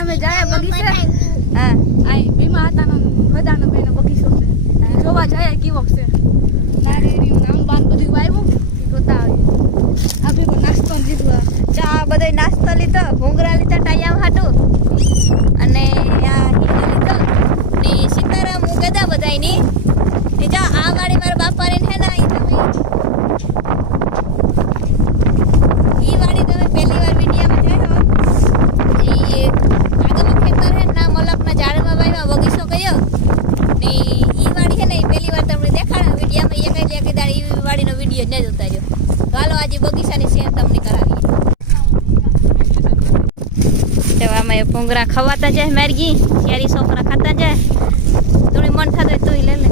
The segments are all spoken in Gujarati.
અમે જાય બગીચે? હા. આ ભીમા હતાનો બધાનો બેનો બગીચો છે. જોવા જાય કેવો છે? નારિયેળીનું નામ બાર બધું વાવ્યું જોતા આવી આ ભેગો નાસ્તો લીધું. ચા બધો નાસ્તો લીધો ભૂંગરા લીધા ટાયા હાટું. અને આ હીરો લીધો ને સીતારામ હું કહેતા બધાયની ને જા આ વાળી મારા બાપા ને હે ને ઈ તમે ઈ વાળી તમે પહેલી વાર વિડીયામાં જોયો ઈ આગળનું ખેતર હે ને ના મલકના ઝાડમાં વાવ્યા બગીચો કર્યો ને ઈ વાળી હે ને ઈ પહેલી વાર તમને દેખાડા વિડીયામાં એક જ એક દાડ ઈ વાળીનો વીડિયો જ ન જોતા રહ્યો તો હાલો આજે બગીચાની શેર તમને કરાવીએ તો એ ખવાતા જાય મેરગી શેરી છોકરા ખાતા જાય. થોડી મન થતું હોય તોય લે. લે?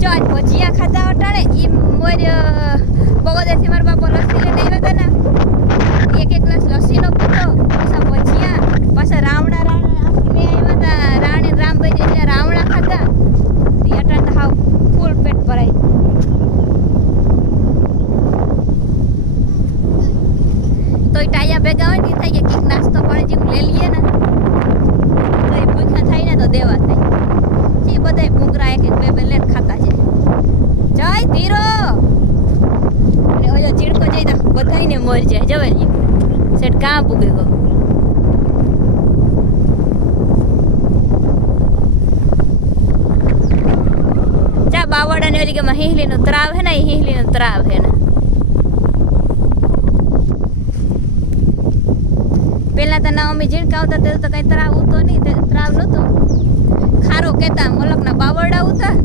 જો આજ ભજીયા ખાતા અટાણે એ મોર બગોદરથી મારા બાપા લસ્સી લઈને આવ્યા હતા ને. એક એક ગ્લાસ લસ્સીનો પીધો પાછા ભજીયા પાછા રાવણા રાવણા આખી લઈ આવ્યા હતા રાણી ને રામભાઈ જે રાવણા ખાધા ઈ અટાણે તો હાવ ફૂલ પેટ ભરાય તોય ટાયા ભેગા હોય ને ઈ થાય કે કંઈક નાસ્તો પાણી જેવું લઈ લઈએ ને તો એ ભૂખ્યા થાય ને તો દેવા થાય જે બધાય ભૂંગરા એક એક બે બે લેટ ખાતા છે જય ધીરો અને ઓલો ચીડકો જાય બધાયને મર જાય. જવેજી સેટ કાં પૂગી ગયો? ચા બાવડા ને ઓલી કે હિહલી નું ત્રાવ હે ને હિહલી નું ત્રાવ હે ને. પેલા તો ના અમે ઝીણકાવતા તે તો કઈ ત્રાવ ઉતો નહીં ત્રાવ નતો ખારો કેતા, મલકના બાવડા ઉતા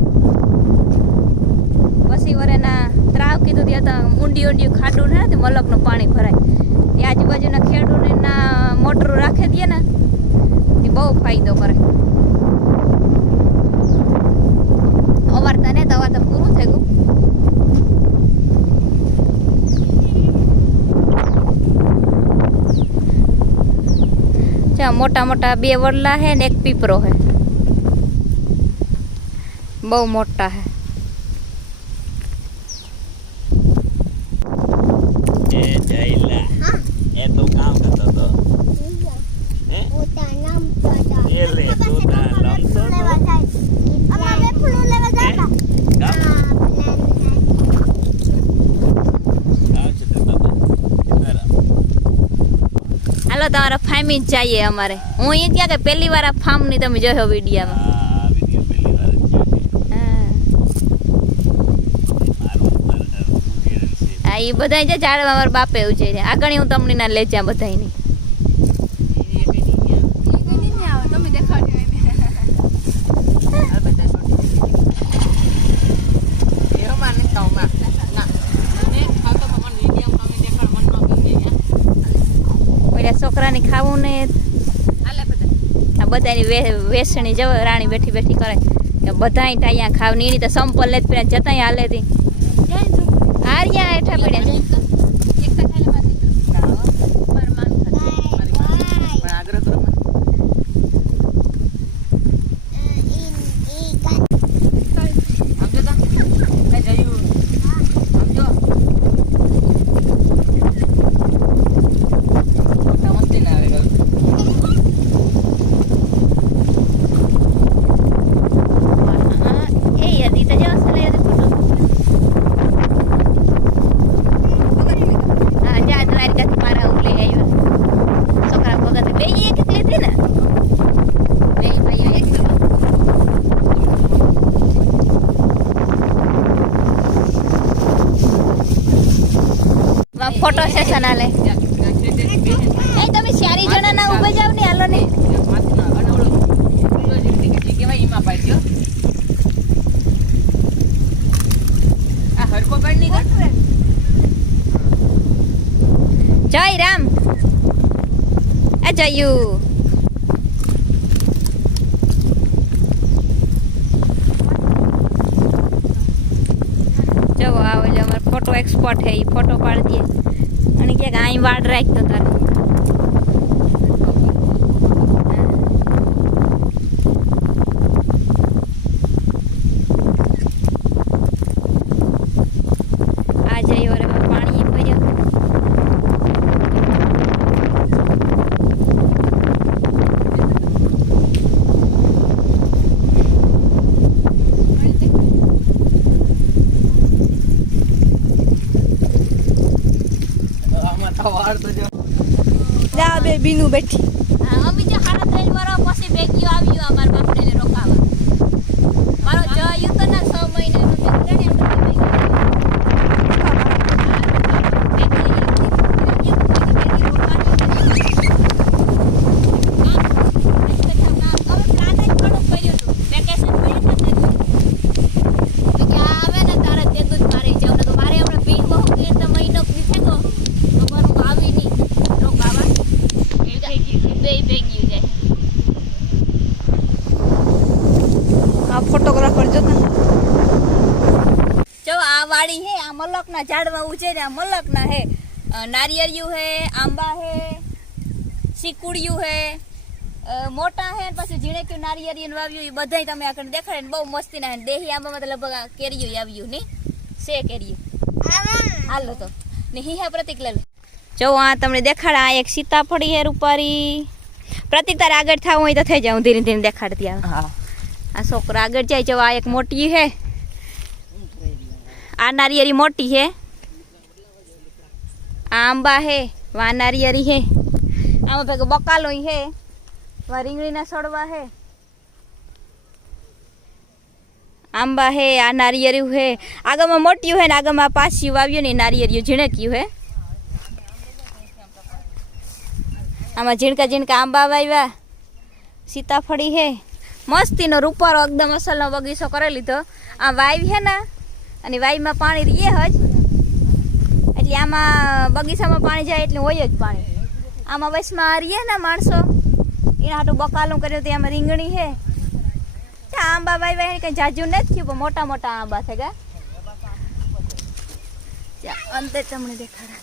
પછી વરેના કીધું ઊંડી ઊંડી ખાડું ને મલકનું પાણી ભરાય. એ આજુબાજુના ખેડૂને ના મોટરું રાખી દે ને, એ બહુ ફાયદો કરે. અવારતા ને અવાર તો પૂરું થઈ ગયું. જ્યાં મોટા મોટા બે વડલા હે ને એક પીપરો હે. બહુ મોટા હે એ જયલા એ તો કામ કરતો હતો હે એ લે તો તા લમતો તો હે કામ કામ છે તો બાબા તારા હાલો તમારા જ જઈએ અમારે. હું એ ત્યાં કે પહેલી વાર આ ફાર્મની તમે જોયો વિડીયામાં? હા એ બધા જે ઝાડવા મારા બાપે ઉજે છે. આગળ હું તમને ના લઈ બધાની એ કઈ નહીં આવે તમે દેખાડજો એને ઓલા છોકરાને ખાવું ને આ બધાની વેસણી જવ રાણી બેઠી બેઠી કરે. કે બધાય ટાયા ખાવ નીણી તો સંપલ લે પેલા જતાય હાલે તી. હારિયા હેઠા પડ્યા છે હા, એ યાદી તો જો અસલ યાદી ફોટો હા જા દ્વારકાથી મારા ઉલે આવ્યા છોકરા ભગત બે એક એક લીધી ને બે ભાઈઓ એક સેશન આલે. એ તમે ચારી જણા ના ઊભા જાવ ને હાલો ને. જય રામ. આ જયું. જો આવો અમારો ફોટો એક્સપોર્ટ હે ફોટો પાડી દે. અહીં વાડ રાખતો તારે આ જઈ વરે પાણી ભર્યો જા બે બીનું બેઠી. અમે જે સાડા ત્રણ વર્ષ પછી બેગ્યો આવ્યો અમાર બાપડે રોકાવા મારો જયું તો ના છ મહિનાનો દીકરો ને એમને ભેગી. આ ફોટોગ્રાફર જોતા જો આ વાડી હે મલકના ઝાડવા ઉછે ને આ મલકના હે. નારિયેળિયું હે આંબા હે સિકુડિયું હે મોટા હે પછી પછી ઝીણેક્યું નારિયેળિયું ને વાવ્યું એ બધાય તમે આગળ દેખાડે ને બહુ મસ્તી ના હે. દેહી આંબામાં તો લગભગ કેરીયું આવ્યું નહીં. સે કેરીયું હાલો તો. ને હિહા પ્રતિક લે. જો આ તમને દેખાડા આ એક સીતાફળી હે રૂપારી. પ્રતિક તારે આગળ થવું હોય તો થઈ જાઉં ધીરે ધીરે દેખાડતી આવે. હા. આ છોકરો આગળ જાય જો આ એક મોટી હે. આ નારિયેરી મોટી હે. આ આંબા હે, વા નારિયેરી હે. આમાં ભેગો બકાલો હે. વા રીંગણીના સડવા હે. આંબા હે, આ નારિયેરી હે. આગળમાં મોટ્યું હે ને આગળમાં પાછી વાવ્યું ને નારિયેરિયું ઝીણક્યું હે. આમાં ઝીણકા ઝીણકા આંબા વાવ્યા. સીતાફળી હે. મસ્તીનો રૂપારો એકદમ અસલનો બગીચો કરી લીધો. આ વાવી છે ને અને વાઈમાં પાણી રીએ હજ એટલે આમાં બગીચામાં પાણી જાય એટલે હોય જ પાણી. આમાં વચમાં રહીએ ને માણસો. એના હાટું બકાલું કર્યું તો એમાં રીંગણી છે. આંબા વાઈ વાઈ કંઈ જાજુ નથી થયું, પણ મોટા મોટા આંબા છે ગા. અંતે તમને દેખાડા.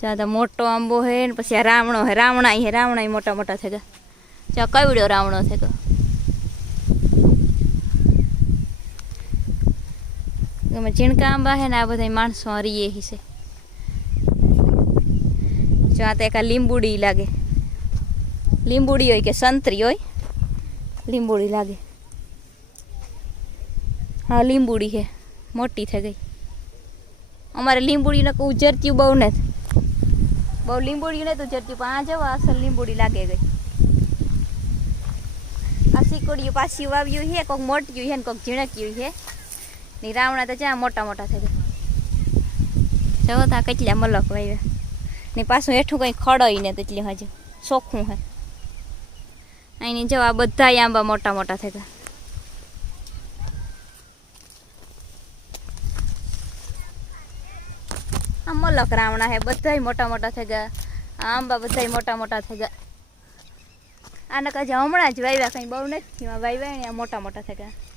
ચા તો મોટો આંબો હે ને પછી આ રાવણો હે રાવણા હે રાવણા મોટા મોટા છે ગા. ચા કવડ્યો રાવણો છે ગા? ગમે ઝીણકા આંબા હે ને આ બધા માણસો હરીએ હી છે. જો આ તો એક આ લીંબુડી લાગે. લીંબુડી હોય કે સંતરી હોય, લીંબુડી લાગે. હા, લીંબુડી છે મોટી થઈ ગઈ. અમારે લીંબુડીને કોઈ ઉજરતી બહુ નથી. બહુ લીંબુડી નથી ઉજરતી, પણ આ જવા, અસલ લીંબુડી લાગે ગઈ. આ સિકોડિયું પાછી વાવ્યું છે કોઈક મોટિયું છે ને કોઈક ઝીણક્યું છે ની રાવણા તો જ્યાં મોટા મોટા થઈ ગયા. જવો તા કેટલા મલક વાવ્યા ને પાછું હેઠું કંઈ ખડોય ને તેટલી હજુ. ચોખ્ખું હે. અહીંની જો આ બધા આંબા મોટા મોટા થઈ ગયા. આ મલક રાવણા હે, બધાય મોટા મોટા થઈ ગયા. આ આંબા બધાય મોટા મોટા થઈ ગયા. આને કાજે હમણાં જ વાવ્યા કંઈ બહુ નથી. વાવ્યા ને મોટા મોટા થઈ ગયા.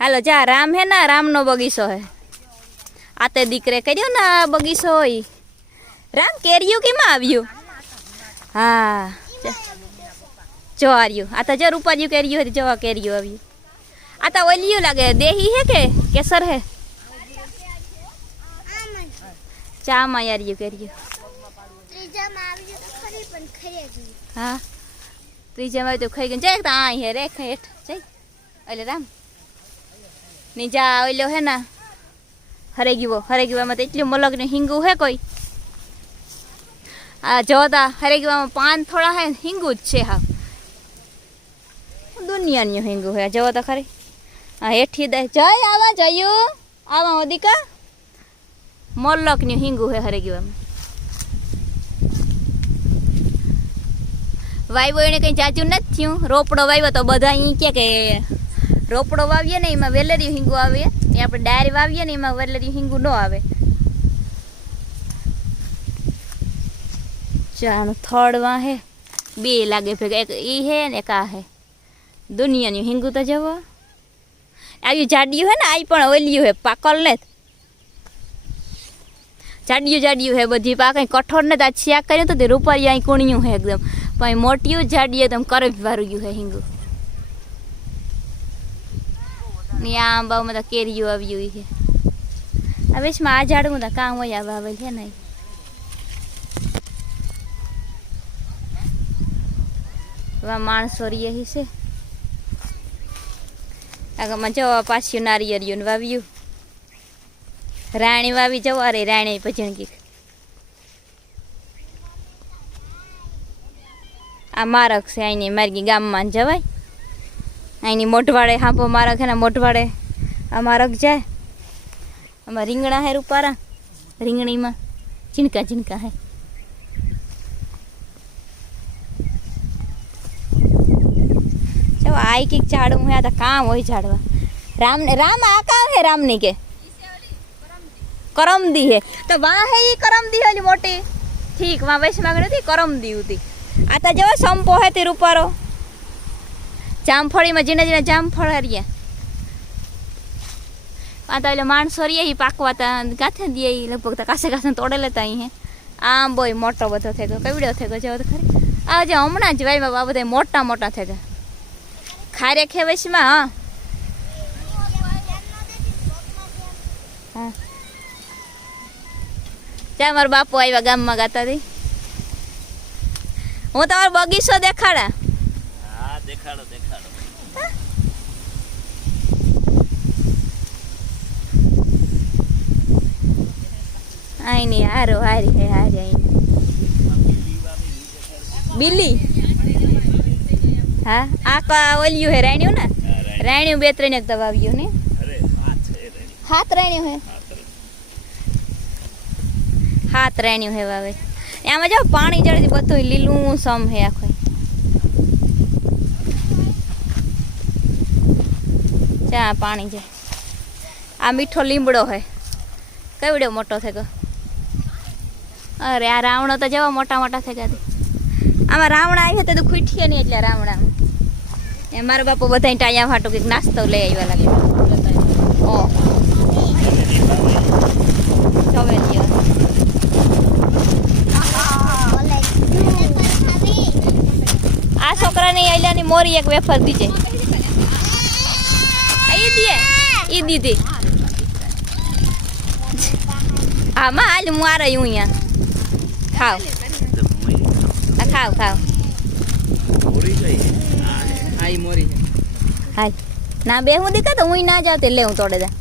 હાલો જા રામ હે ના રામનો બગીચો હે. આ તે દીકરે કર્યો ને આ બગીચો હોય રામ કેરિયું કેમાં આવ્યું? હા જા. આર્યું. આ તો જો રૂપાર્યું કેરિયું હતી જો કેરિયું આવ્યું આ તો ઓલિયું લાગે દેહી હે કે કેસર હે? ચામાં યાર્યું કેરિયું હા ત્રીજામાં આવ્યું તો ખાઈ ગયું જાય તો આ હે રે હેઠ. જઈ એટલે રામ. નીજા ઓઈલો હે ના? હરે ગીવો હરે ગયોમાં તો એટલું મલક ને હિંગુ હે કોઈ? આ જોતા હરે ગયોમાં પાન થોડા હે હિંગુ જ છે હા. દુનિયાની હિંગુ હે જવો તો ખરી. હા હેઠી દે, જય આવા જયું. આવા ઓદિકા. મલકની હિંગુ હે હરે ગયોમાં વાયવો એને કંઈ જાજુ નથી થયું. રોપડો વાવ્યો તો બધા અહીં કે કે રોપડો વાવીએ ને એમાં વેલેરી હિંગુ આવે. ને આપણે ડાયરી વાવીએ ને એમાં વેલેરી હિંગુ ન આવે. ચાનું થડવા વાહે. બે લાગે ભેગા. એક ઈ હે ને એક આ હે. દુનિયાની હિંગુ તો જવો આવ્યું જાડિયું હે ને આ પણ ઓલિયું હે, પાકલ ને જાડિયું જાડિયું હે બધી પા કંઈ કઠોળ ને આ છિયા કર્યું તો તે રૂપારી અહીં કુણ્યું હે એકદમ. પણ મોટિયું જાડિયું એકદમ કરબ વારું હે હિંગુ. ને આ આંબામાં તો કેરીયું આવ્યું છે વેશમાં આ ઝાડમાં તો કામ હોય આવા આવેલ છે નહીં વા માણસો રીએ છે આગળમાં જો પાછું ને વાવ્યું. રાણી વાવી જવા અરે રાણી ભજણકી આ મારક છે અહીંની મારી ગામમાં જવાય. અહીંની મોઢવાડે હાંભો મારક હે ને મોઢવાડે. આ મારક જાય. આમાં રીંગણા હે રૂપારા. રીંગણીમાં ઝીણકા ઝીણકા હે. ચાલો આ એક એક ઝાડું હે, આ તો કામ હોય ઝાડવા. રામ ને રામ આ કામ હે રામની કે? કરમદી હે. તો વાહ હે ઈ કરમદી હલી મોટી? ઠીક વાહ વૈષ્ણવ નથી, કરમદી હતી આ તો જો, સંપો હે તે રૂપારો. જામફળીમાં જીણા જીણા જામફળ હારીએ. તો એટલે માણસો રીએ એ પાકવા તા ગાથે દે ઈ લગભગ તો, કાસે કાસે તોડે લેતા અહીં આમ બોય મોટો બધો થઈ ગયો કેવડ્યો થઈ ગયો જેવો તો ખરી. આ જે હમણાં જ વાયમાં આ બધા મોટા મોટા થઈ ગયા ખારે ખેવેશમાં, હા. ત્યાં મારા બાપુ આવ્યા ગામમાં ગાતા હતી હું તમારો બગીચો દેખાડા? હા દેખાડો. દેખાડો આઈ નહીં હારો હારી હે હારી આઈ બિલ્લી? હા આ કા ઓલ્યું હે રાણ્યું ને? રાણ્યું બે ત્રણ એક દબાવ્યું ને. હાથ રાણ્યું હે? હાથ રાણ્યું હે વાવે. આમાં જો પાણી જળથી બધું લીલું સમ હે આખું. ચા પાણી છે આ મીઠો લીમડો હે. કેવડો મોટો થયો? અરે, આ રાવણો તો જેવા મોટા મોટા થઈ ગયા. આમાં રાવણ આવ્યા તો ખૂટીએ નહીં એટલે રાવણા એ મારો બાપુ બધા ટાયા ફાટો કંઈક નાસ્તો લઈ આવ્યા લાગે. ઓ. આ છોકરાને આઈલાની મોરી એક વેફર દીજે. ઈ દીએ. ઈ દીધી. આમાં હાલ હું આ હું અહીંયા. ખાવ. આ ખાવ ખાવ. ના બે હું દીકા તો હું ના જાવ તે લે હું તોડે જા.